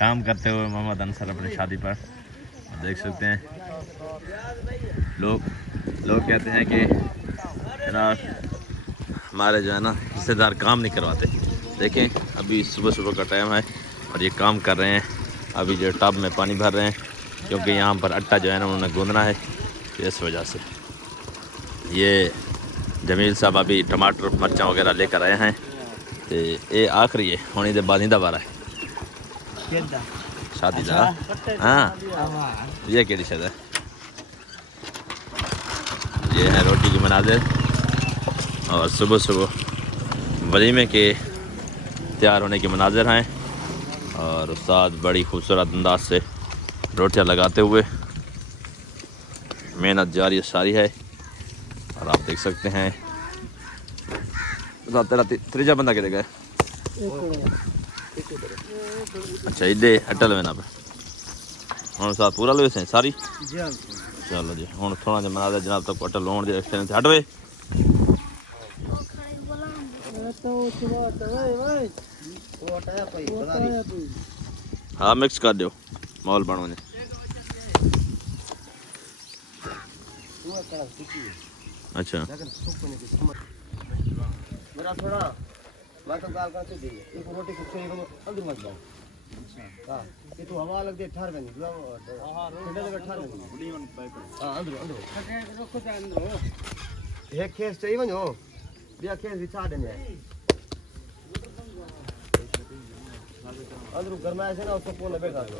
काम करते हुए मोहम्मद अंसर अपनी शादी पर। देख सकते हैं लोग कहते हैं कि जनाब हमारे जो है ना रिश्तेदार काम नहीं करवाते। देखें अभी सुबह सुबह का टाइम है और ये काम कर रहे हैं। अभी जो टब में पानी भर रहे हैं क्योंकि यहाँ पर आटा जो है ना उन्होंने गूंदना है, तो इस वजह से। ये जमील साहब अभी टमाटर मिर्चा वगैरह लेकर आए हैं। तो ये आखिरी है होने के बाद ही दोबारा है शादी का। हाँ ये केड़ी शायद है। ये है रोटी की मनाजिर और सुबह सुबह वलीमे के तैयार होने के मनाजिर हैं। और उस्ताद बड़ी खूबसूरत अंदाज से रोटियां लगाते हुए, मेहनत जारी सारी है। और आप देख सकते हैं तेरा त्रीजा बंदा किधर गया? अच्छा इधे अटल में ना पे हम साथ पूरा लो से सारी। चलो जी हम थोड़ा जहा मना दे जनाब तक अटल लोन दे एक्सटेंड हट वे। हाँ मिक्स कर दो माहौल बनो ने। अच्छा मेरा थोड़ा मैं तो गाल करते दी एक रोटी कुछ एक अंदर मत जाओ। हां ये तो हवा लग दे ठहर गई हां ठंडे लगे ठहर गई हां अंदर अंदर रखो जा अंदर एक खेस चाहिए वनो बिया खेस बिछा देने अंदर गरमाए से ना उसको कोने बैठा दो।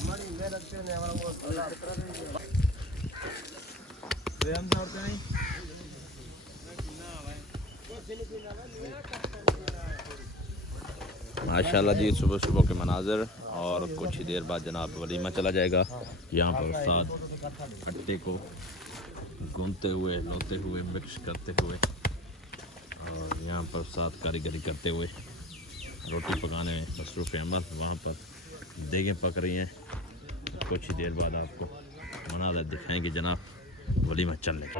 हमारी मेहनत करने वाला वो प्रेम साहब का नहीं माशाल्लाह जी सुबह सुबह के मनाजिर। और कुछ ही देर बाद जनाब वलीमा चला जाएगा। यहाँ पर उस्ताद आटे को गूंथते हुए लोते हुए मिक्स करते हुए और यहाँ पर उस्ताद कारीगरी करते हुए रोटी पकाने में मसरूफ़ अमल। वहाँ पर देगें पक रही हैं। कुछ ही देर बाद आपको मनाजिर दिखाएंगे जनाब वलीमा चलने का।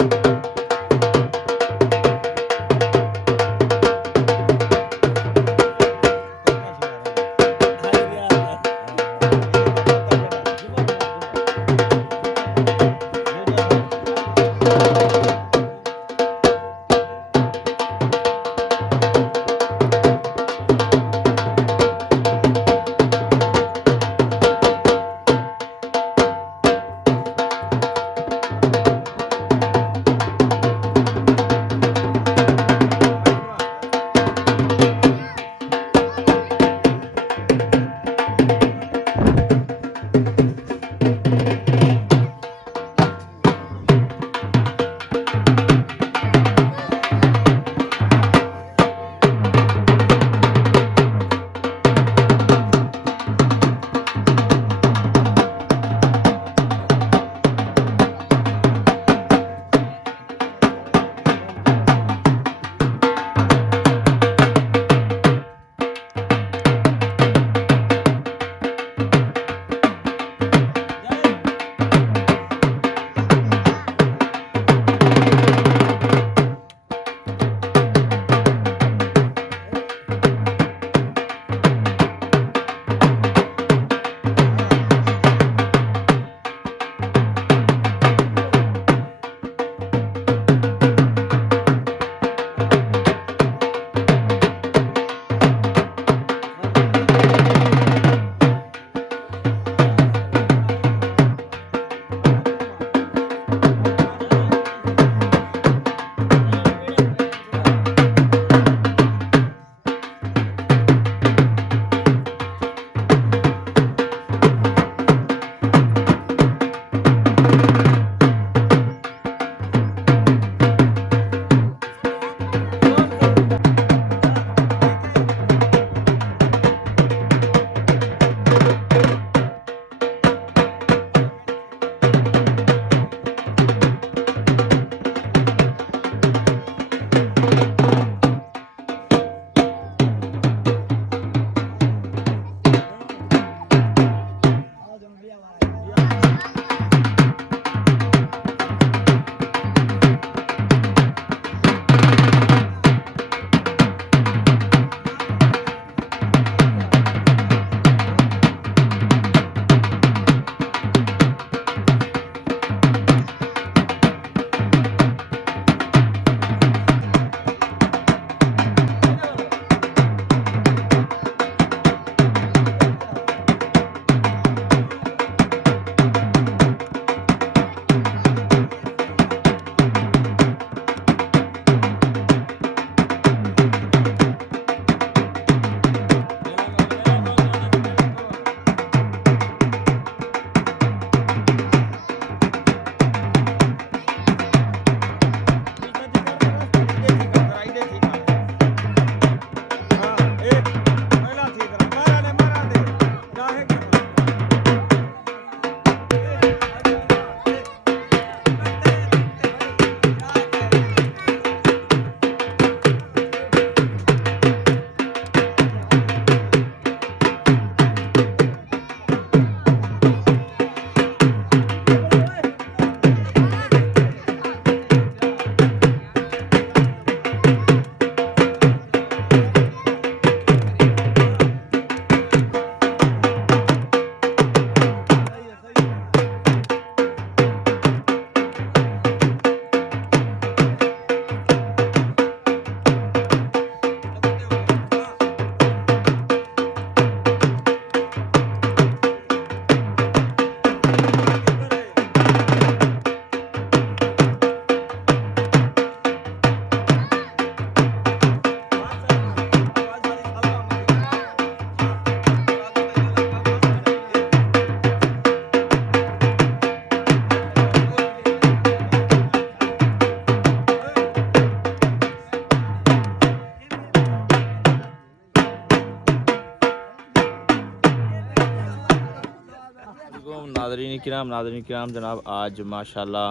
किराम नाज़रीन किराम जनाब आज माशाल्लाह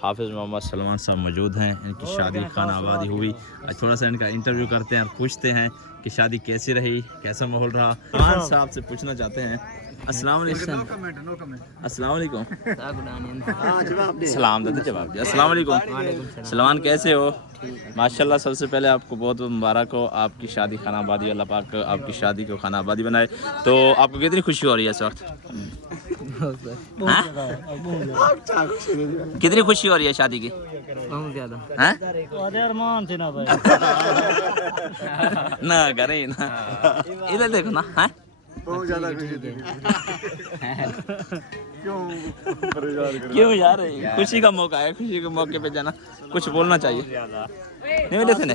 हाफिज़ मोहम्मद सलमान साहब मौजूद हैं। इनकी शादी खाना आबादी हुई। आज थोड़ा सा इनका इंटरव्यू करते हैं और पूछते हैं कि शादी कैसी रही, कैसा माहौल रहा। सलमान साहब से पूछना चाहते हैं। अस्सलाम वालेकुम। अस्सलाम वालेकुम। सलाम दादा जवाब दिया। अस्सलाम वालेकुम। सलमान कैसे हो? माशाल्लाह सबसे पहले आपको बहुत बहुत मुबारक हो, आपकी शादी खाना आबादी, अल्लाह पाक आपकी शादी को खाना आबादी बनाए। तो आपको कितनी खुशी हो रही है इस वक्त? कितनी खुशी हो रही है शादी की? बहुत ज़्यादा ना करें ना, इधर देखो ना। हैं बहुत ज़्यादा क्यों यार, खुशी का मौका है, खुशी के मौके पे जाना कुछ बोलना चाहिए। नहीं देते ने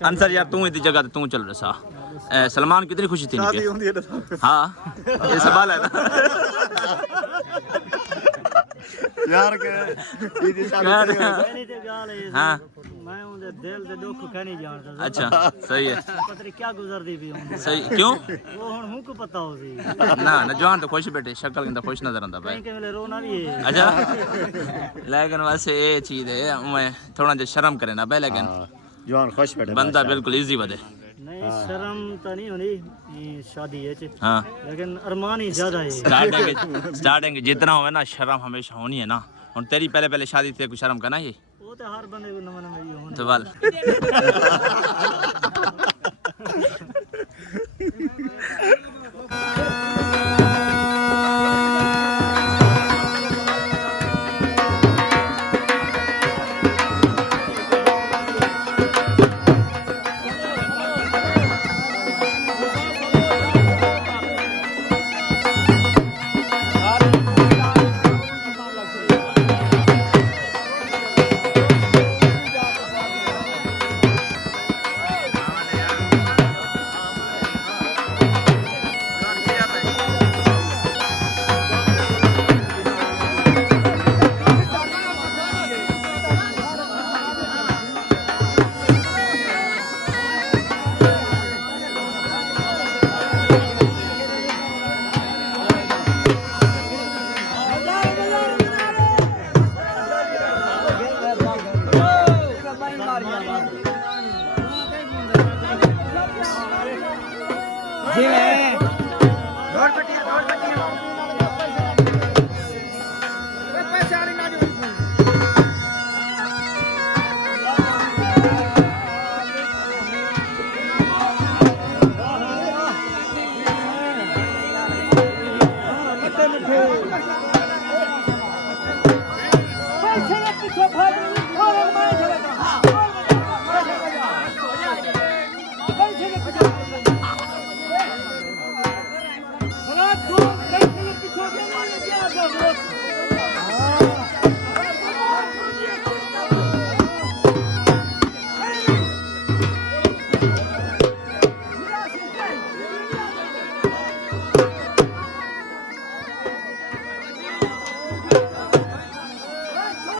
आंसर यार, तू इतनी जगह तू चल रहा सा। सलमान कितनी खुशी थी? हाँ ये सवाल है ना यार हाँ मैं उनके दिल दे दुख कहनी जानता। अच्छा सही है। पता नहीं क्या गुजरदी भी होंगी। सही क्यों? वो हुन मुझको पता हो सी ना ना जवान तो खुश बैठे, शक्ल किंदा खुश नजर आंदा भाई। कहीं के रोना भी है। अच्छा लेकिन वैसे ये चीज है मैं थोड़ा जो शर्म करे ना भाई, लेकिन जवान खुश बैठे बंदा बिल्कुल इजी बदे। नहीं शर्म तो नहीं होनी शादी है हाँ, लेकिन अरमान ही ज्यादा है। स्टार्टिंग जितना हो ना शर्म हमेशा होनी है ना। और तेरी पहले शादी थे कुछ शर्म करना ही वो तो हर बंदे को नवा नवा ही तो वाल मिठे